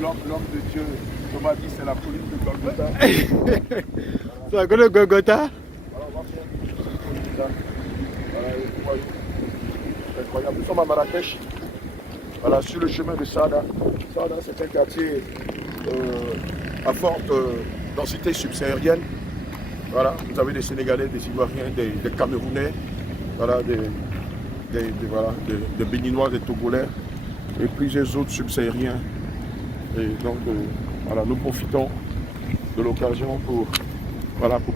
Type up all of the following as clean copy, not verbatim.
L'homme de Dieu, Thomas dit c'est la colline de Golgotha. C'est la colline de Golgotha. Voilà, on va faire voilà, c'est incroyable. Nous sommes à Marrakech, voilà, sur le chemin de Sada. Sada, c'est un quartier à forte densité subsaharienne. Voilà, vous avez des Sénégalais, des Ivoiriens, des Camerounais, voilà, des Béninois, des Togolais et plusieurs autres subsahariens. Et donc, voilà, nous profitons de l'occasion pour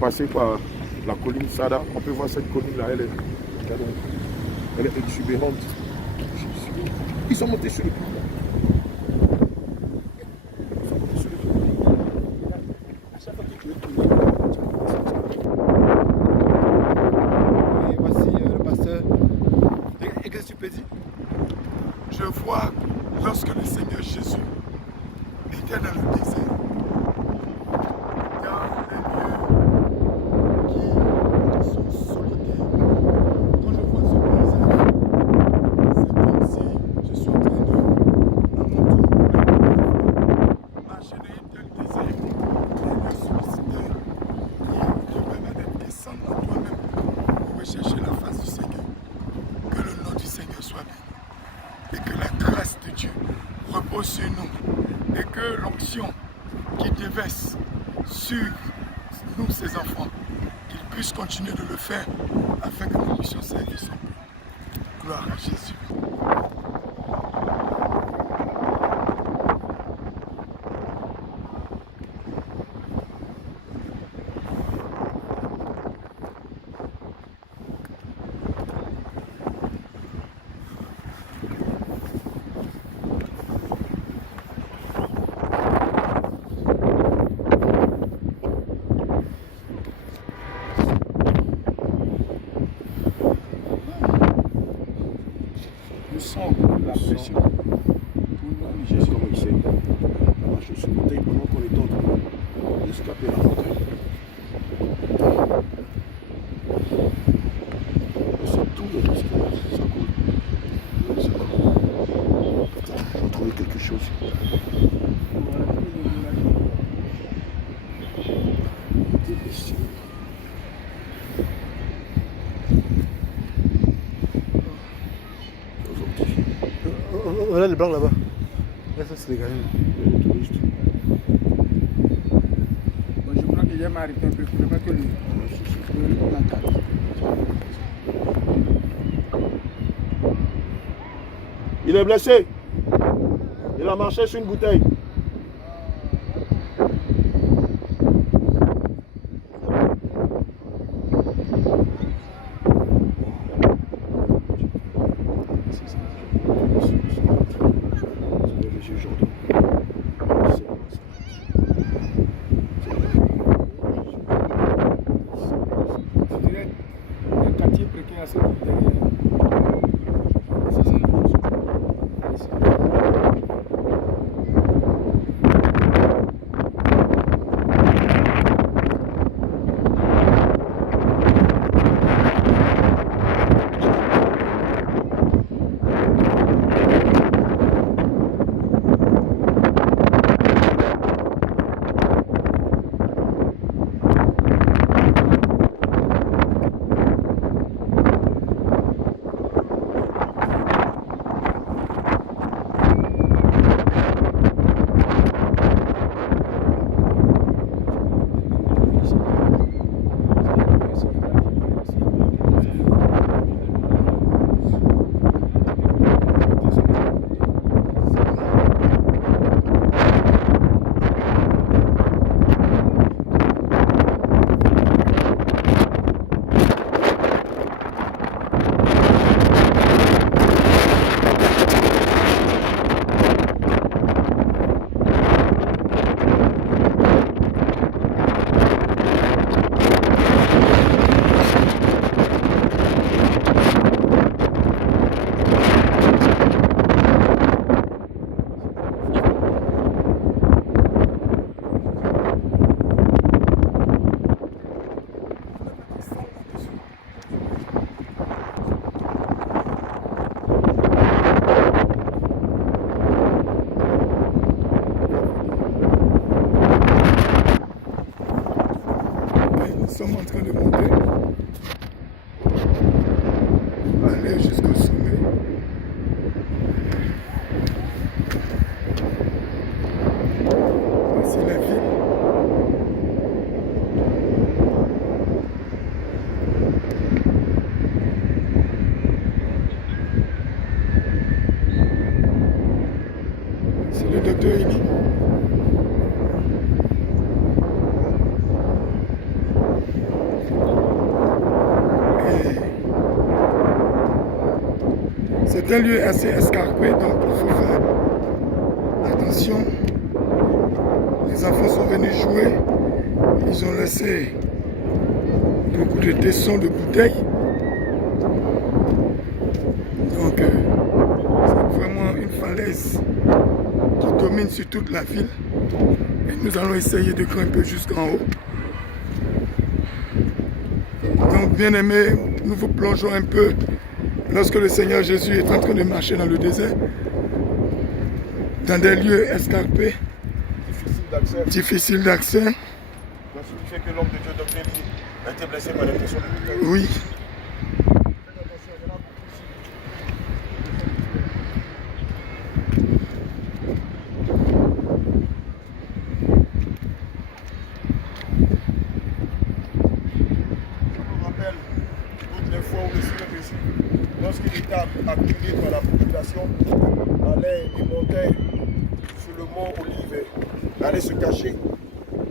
passer par la colline Sada. On peut voir cette colline-là, elle est exubérante. Ils sont montés sur le toit. Ils sont montés sur le toit. À chaque fois que tu veux tourner, Et voici le pasteur. Et qu'est-ce que tu peux dire? Je vois lorsque le Seigneur Jésus était dans le désert, dans les lieux qui sont solitaires. Quand je vois ce paysage, c'est comme si je suis en train de, à mon tour, marcher dans un tel désert, un lieu sollicitaire qui te permet de descendre en toi-même pour rechercher la face du Seigneur. Que le nom du Seigneur soit béni. Et que la grâce de Dieu repose sur nous. Et que l'onction qui déverse sur nous, ses enfants, qu'il puisse continuer de le faire afin que nous puissions servir son peuple. Gloire à Jésus. nous sens la pression. Jésus, comme il sait, la marche sur le côté pendant qu'on est en train d'escaper la montagne. On sent tout le risque, ça coule. Ça coule. J'ai trouvé quelque chose. Délicieux. Voilà le blanc là-bas. Là, ça c'est les Ghanéens. Les touristes. Bon, je crois que j'ai m'arrêté un peu plus pas que lui. La carte. Il est blessé. Il a marché sur une bouteille. Je dirais un quartier précaire à ce niveau. monter. On va aller jusqu'au sommet. Voici la ville. C'est le docteur Eli. C'est un lieu assez escarpé, donc il faut faire attention. Les enfants sont venus jouer, ils ont laissé beaucoup de tessons de bouteilles. Donc c'est vraiment une falaise qui domine sur toute la ville. Et nous allons essayer de grimper jusqu'en haut. Donc bien aimés, nous vous plongeons un peu lorsque le Seigneur Jésus est en train de marcher dans le désert, dans des lieux escarpés, difficiles d'accès. Donc, ce qui fait que l'homme de Dieu, docteur Eli, a été blessé par l'impression de bouteille. Oui. Lorsqu'il était accueilli par la population, allait et montait sur le mont Olive, allait se cacher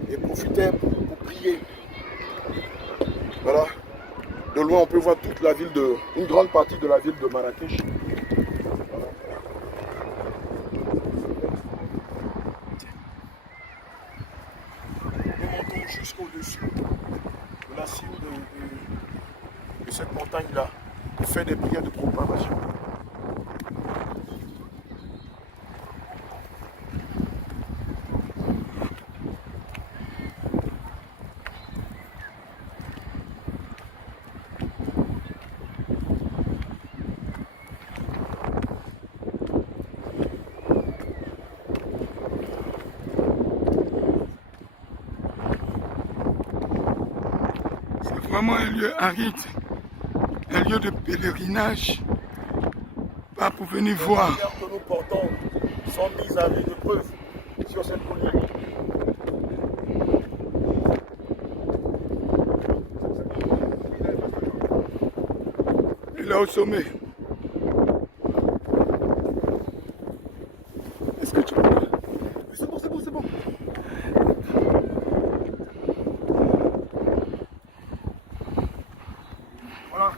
et profitait pour prier. Voilà. De loin, on peut voir toute la ville une grande partie de la ville de Marrakech. Voilà. Nous montons jusqu'au-dessus de la cime de cette montagne-là. Pour faire des prières de propagation. C'est vraiment un lieu aride. Un lieu de pèlerinage, pas pour venir voir. Les prières que nous portons sont mises à rude preuve sur cette colline. Et là au sommet. Est-ce que tu peux? C'est bon, c'est bon, c'est bon. Voilà.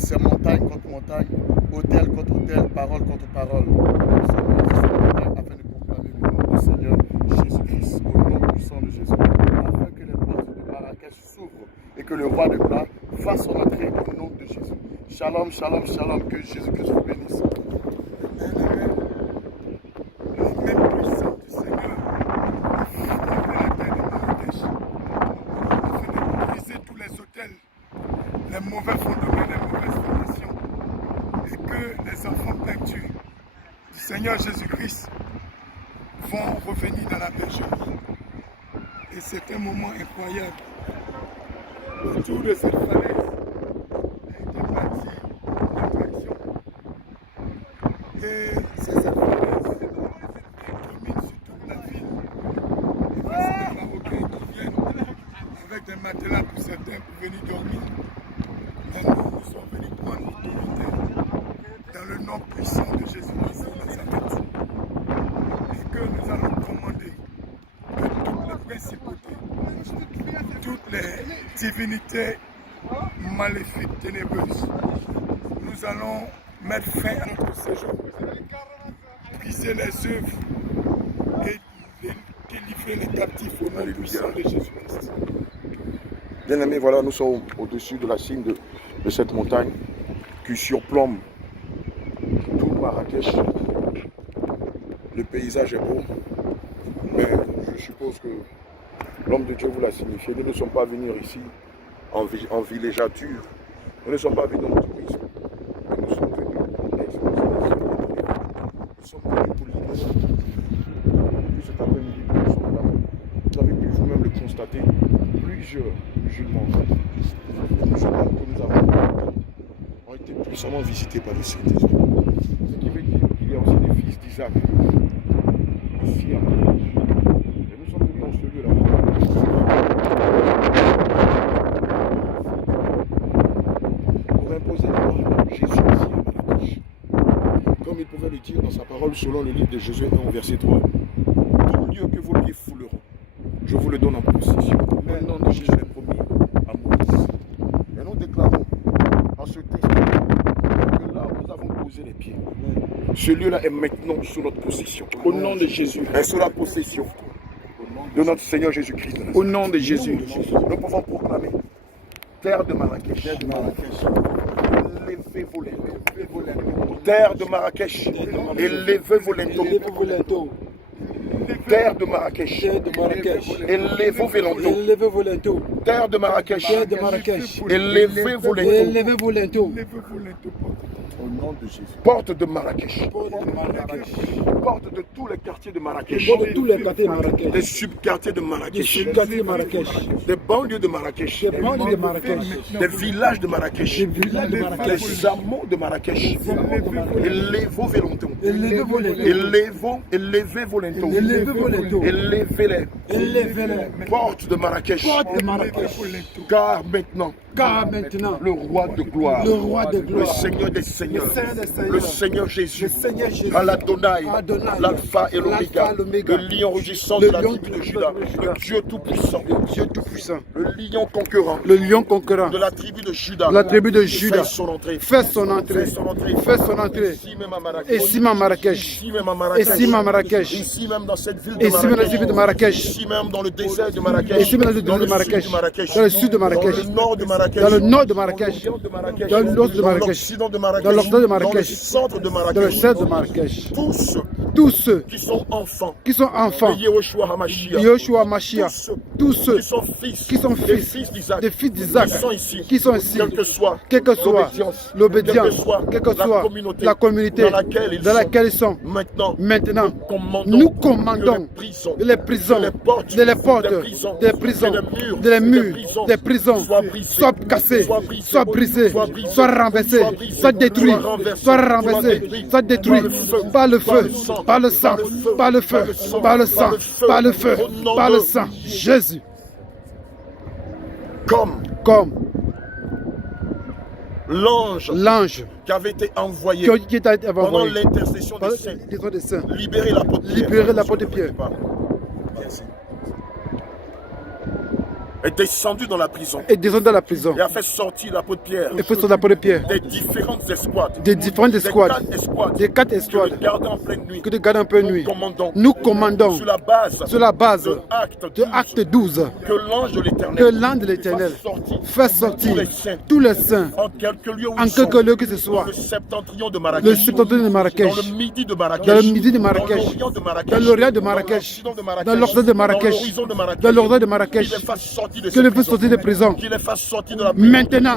C'est montagne contre montagne, hôtel contre hôtel, parole contre parole. Nous sommes là sur cette montagne afin de proclamer le nom du Seigneur Jésus-Christ, au nom puissant de Jésus, afin que les portes de Marrakech s'ouvrent et que le roi de gloire fasse son entrée au nom de Jésus. Shalom, shalom, shalom, que Jésus-Christ vous bénisse. La main puissante du Seigneur a frappé la terre de Marrakech. Seigneur Jésus-Christ vont revenir dans la bergerie. Et c'est un moment incroyable. Autour de cette falaise a été bâtie une attraction. Et c'est cette falaise qui domine sur toute la ville. Et voici les Marocains qui viennent avec des matelas pour certains pour venir dormir. Mais nous sommes venus prendre l'autorité dans le nom puissant de Jésus-Christ de Nazareth. Et que nous allons commander que toutes les principautés, toutes les divinités maléfiques, ténébreuses, nous allons mettre fin à notre séjour, briser les œuvres et délivrer les captifs au nom puissant de Jésus-Christ. Bien aimés, voilà, nous sommes au-dessus de la cime de cette montagne qui surplombe tout Marrakech. Le paysage est beau, mais je suppose que l'homme de Dieu vous l'a signifié. Nous ne sommes pas venus ici en villégiature. Nous ne sommes pas venus en tourisme. Mais nous sommes venus en explosion. Nous sommes venus pour libérer. Depuis cet après-midi, nous sommes là. Vous avez pu vous-même le constater. Plusieurs musulmans, les musulmans que nous avons ont été puissamment visités par le Saint-Esprit. Ce qui veut dire qu'il y a aussi des fils d'Isaac ici à Marrakech. Et nous sommes venus dans ce lieu-là pour imposer la loi de Jésus ici à Marrakech. Comme il pouvait le dire dans sa parole selon le livre de Jésus 1 verset 3. Tout lieu que vos pieds fouleront, je vous le donne en possession. Maintenant, comme je l'ai promis à Moïse. Et nous déclarons en ce testament que là où nous avons posé les pieds, ce lieu-là est maintenant sous notre possession. Au nom de Jésus. Et sous la possession de notre Seigneur Jésus-Christ. Au nom de Jésus. Nous pouvons proclamer terre de Marrakech. Élevez vos lèvres. Terre de Marrakech. Élevez vos lèvres. Terre de Marrakech, élevez vos vélentos. Terre de Marrakech, élevez vos vélentos. Au nom de Jésus. Porte de Marrakech. Porte de tous les quartiers de Marrakech. Des subquartiers de Marrakech. Des banlieues de Marrakech. Des villages de Marrakech. Des hameaux de Marrakech. Élevez vos vélentos. Élevez vos vélentos. Élevez-les. Porte de Marrakech. Car maintenant, le roi de gloire, le Seigneur des Seigneurs, le Seigneur Jésus, Al-Adonai, l'Alpha et l'Oméga, le lion rugissant de la tribu de Juda, le Dieu tout-puissant, le lion conquérant, de la tribu de Juda, fait son entrée, ici même à Marrakech, ici même dans cette ville de Marrakech, ici même dans le désert de Marrakech, dans le sud de Marrakech, dans le nord de Marrakech, dans le nord de Marrakech, dans l'ouest de Marrakech, dans l'occident de Marrakech, dans le centre de Marrakech. Tous ceux qui sont enfants de Yeshua Hamashiach, tous ceux qui sont fils des fils d'Isaac, qui sont ici, quelle que soit l'obédience, quelle que soit la communauté dans laquelle ils sont. Maintenant, nous commandons les prisons, les portes des prisons, des murs des prisons, soient cassés, soient brisés, soient renversés, soient détruits, soient renversés, soient détruits par le feu, par le sang, par le feu, par le sang, par le feu, par le sang. Jésus. Comme l'ange qui avait été envoyé pendant l'intercession des saints, libérer l'apôtre Pierre. Est descendu dans la prison. Et a fait sortir l'apôtre Pierre. Des différentes escouades. Des 4 escouades. Que de garder en pleine nuit. Nous commandons. Sur la base de Acte 12. Que l'ange de l'Éternel fait sortir tous les saints. En quelques lieux que ce soit. Le septentrion de Marrakech. Dans le midi de Marrakech. Dans l'orient de Marrakech. Dans l'occident de Marrakech. Dans l'orient de Marrakech. Que les fasse sortir de prison. Maintenant.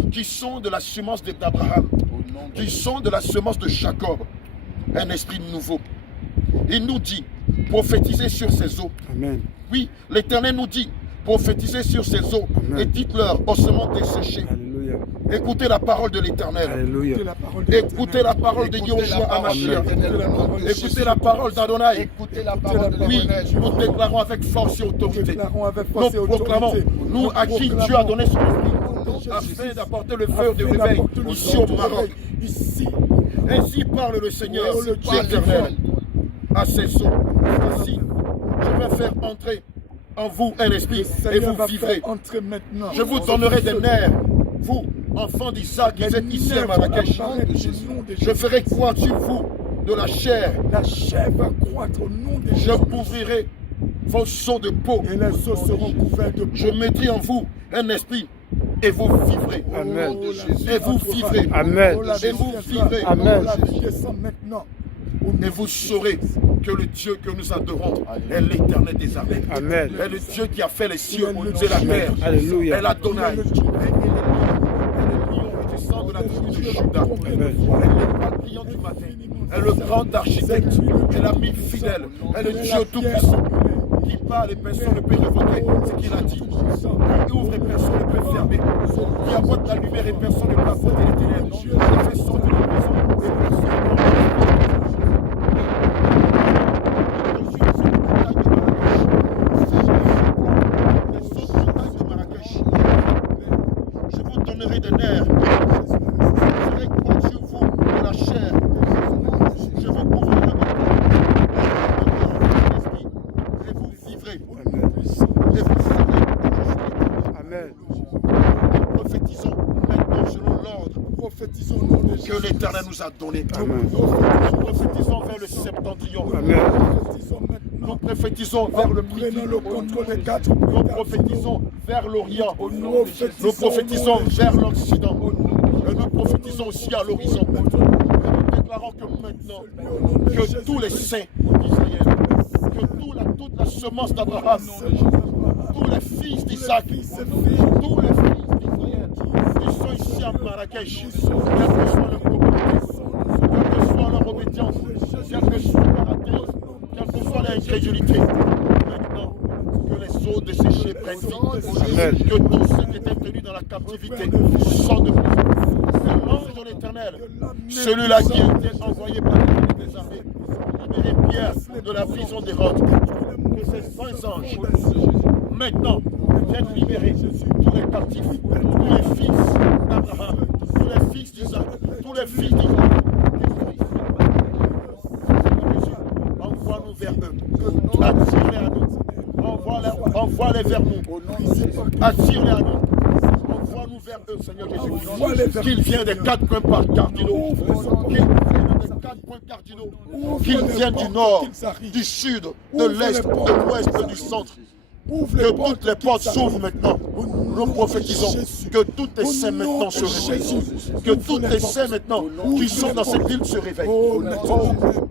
qui sont de la semence d'Abraham, qui sont de la semence de Jacob, un esprit nouveau. Il nous dit, prophétisez sur ces eaux. Amen. Oui, l'Éternel nous dit, prophétisez sur ces eaux. Amen. Et dites-leur, ossements desséchés. Alléluia. Écoutez la parole de l'Éternel. Alléluia. Écoutez la parole de Yahushua Hamashiach. Écoutez la parole d'Adonai. Écoutez la parole de Oui, l'Éternel. nous déclarons avec force et autorité. Déclarons avec Nous force et proclamons, autorité. nous à qui Dieu a donné son esprit, afin d'apporter le feu de réveil ici au Maroc. Ici. Ainsi parle le Seigneur, l'Éternel, à ces eaux. Ainsi, je vais faire entrer en vous un esprit et vous vivrez. Entrer maintenant. Je vous donnerai des nerfs, vous, enfants d'Isaac, qui êtes ici à Marrakech. Je ferai croître sur vous de la chair. La chair va croître au nom de Je Jésus. couvrirai vos seaux de peau. Et les os seront couverts de peau. Je mettrai en vous un esprit et vous vivrez. Amen. Et vous vivrez. Amen. Et vous vivrez. Amen. La vie descend maintenant. Et vous saurez que le Dieu que nous adorons est l'Éternel des armées. Amen. Est le Dieu qui a fait les cieux et la terre. Alléluia. Elle a donné. Elle est le lion du sang de la tribu de Juda. Amen. Elle est le papillon du matin. Elle est le grand architecte. Elle a mis fidèle. Elle est le Dieu tout-puissant. Qui parle et personne ne peut révoquer ce qu'il a dit. Qui ouvre et personne ne peut fermer. Qui apporte la lumière et personne ne peut apporter les ténèbres. Qui fait sortir les maisons et personne ne peut. Je vous donnerai des nerfs. Je ferai croître sur vous de la chair. Je vous couvrirai de l'esprit. Et vous vivrez. Et vous vivrez. Amen. Nous prophétisons maintenant selon l'ordre Prophétisons au nom de Jésus. que l'Éternel nous a donné. Amen. Nous prophétisons vers le septentrion. Amen. Nous Prophétisons maintenant. prophétisons vers le midi. Prenons le contrôle des quatre. Nous prophétisons vers l'Orient. Prophétisons Nous prophétisons au nom de vers l'Occident. Et nous prophétisons aussi à l'horizon. Et nous déclarons que maintenant, que tous les saints d'Israël, que toute la semence d'Abraham, tous les fils d'Isaac, tous les fils d'Israël qui sont ici à Marrakech, quelle que soit leur communauté, quelle que soit leur obédience, quelle que soit leur athéisme, quelle que soit leur incrédulité, maintenant, que les eaux desséchées prennent vie. Amen. Que tous ceux qui étaient tenus dans la captivité sortent de prison. Que l'ange de l'Éternel, celui-là qui a été envoyé par l'Éternel des armées, libérer Pierre de la prison d'Hérode. Que ces saints anges, maintenant, viennent libérer tous les captifs, tous les fils d'Abraham, tous les fils d'Isaac, tous les fils d'Israël. Envoie-nous vers eux. Attire-les à nous. Envoie-les vers nous. Attire-les à nous. Envoie-nous vers eux, Seigneur Jésus-Christ. Qu'ils viennent des quatre coins cardinaux. Qu'ils viennent des quatre coins cardinaux. Qu'ils viennent du nord, du sud, de l'est, de l'ouest, du centre. Que toutes les portes s'ouvrent maintenant. Nous prophétisons que tous tes saints maintenant se réveillent. Que tous tes saints maintenant qui sont dans cette ville se réveillent. Oh,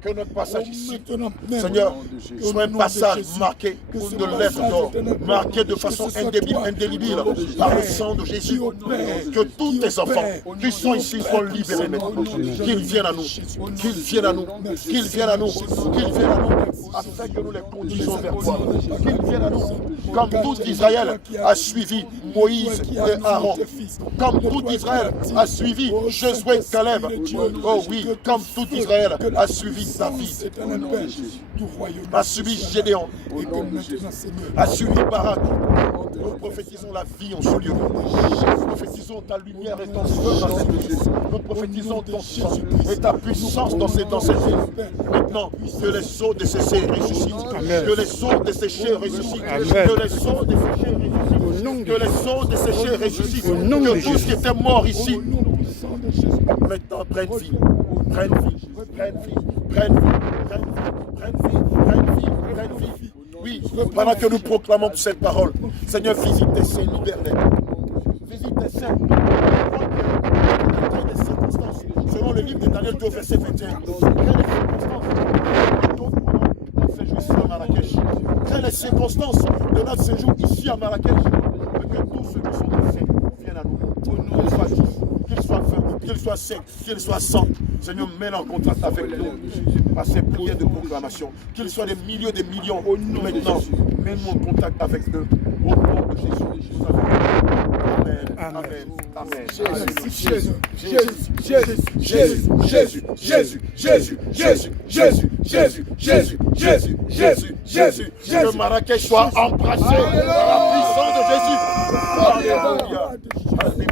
que notre passage ici, Seigneur, soit un passage marqué de lettres d'or, marqué de façon indélébile par le sang de Jésus. Que tous tes enfants qui sont ici soient libérés maintenant. Qu'ils viennent à nous. Qu'ils viennent à nous. Qu'ils viennent à nous. Qu'ils viennent à nous. Afin que nous les conduisions vers toi. Qu'ils viennent à nous. Comme tout Israël a suivi Moïse et Aaron. Comme tout Israël a suivi Josué, Caleb. Oh oui, comme tout Israël a suivi David. A suivi Gédéon. A suivi Barak. Nous prophétisons la vie en ce lieu. Nous prophétisons ta lumière et ton feu dans cette ville. Nous prophétisons ton sang et ta puissance dans cette ville. Maintenant, que les seaux desséchés ressuscitent. Que les seaux desséchés ressuscitent. Que les seaux desséchés ressuscitent. Que les seaux desséchés ressuscitent. Que tout ce qui était mort ici, maintenant prenne vie. Prenne vie. Prenne vie. Prenne vie. Prenne vie. Prenne vie. Prenne vie. Prenne vie. Oui, pendant que nous proclamons cette parole, Seigneur, visite tes saints, libère-les. Visite tes saints. Crée des circonstances. Selon le livre de Daniel 2, verset 21. Crée des circonstances de notre séjour ici à Marrakech. Crée les circonstances de notre séjour ici à Marrakech. Et que tous ceux qui sont des saints viennent à nous. Au nom de Jésus. qu'il soit sec, qu'il soit sans. Seigneur, mets-le en contact avec nous par ces prières de proclamation. Qu'il soit des millions, des millions. Maintenant, mets-nous en contact avec eux. Au nom de Jésus. Amen. Amen. Amen. Jésus. Jésus. Jésus. Jésus. Jésus. Jésus. Jésus. Jésus. Jésus. Jésus. Jésus. Jésus. Jésus. Jésus. Que Marrakech soit embrassé par la puissance de Jésus. Alléluia.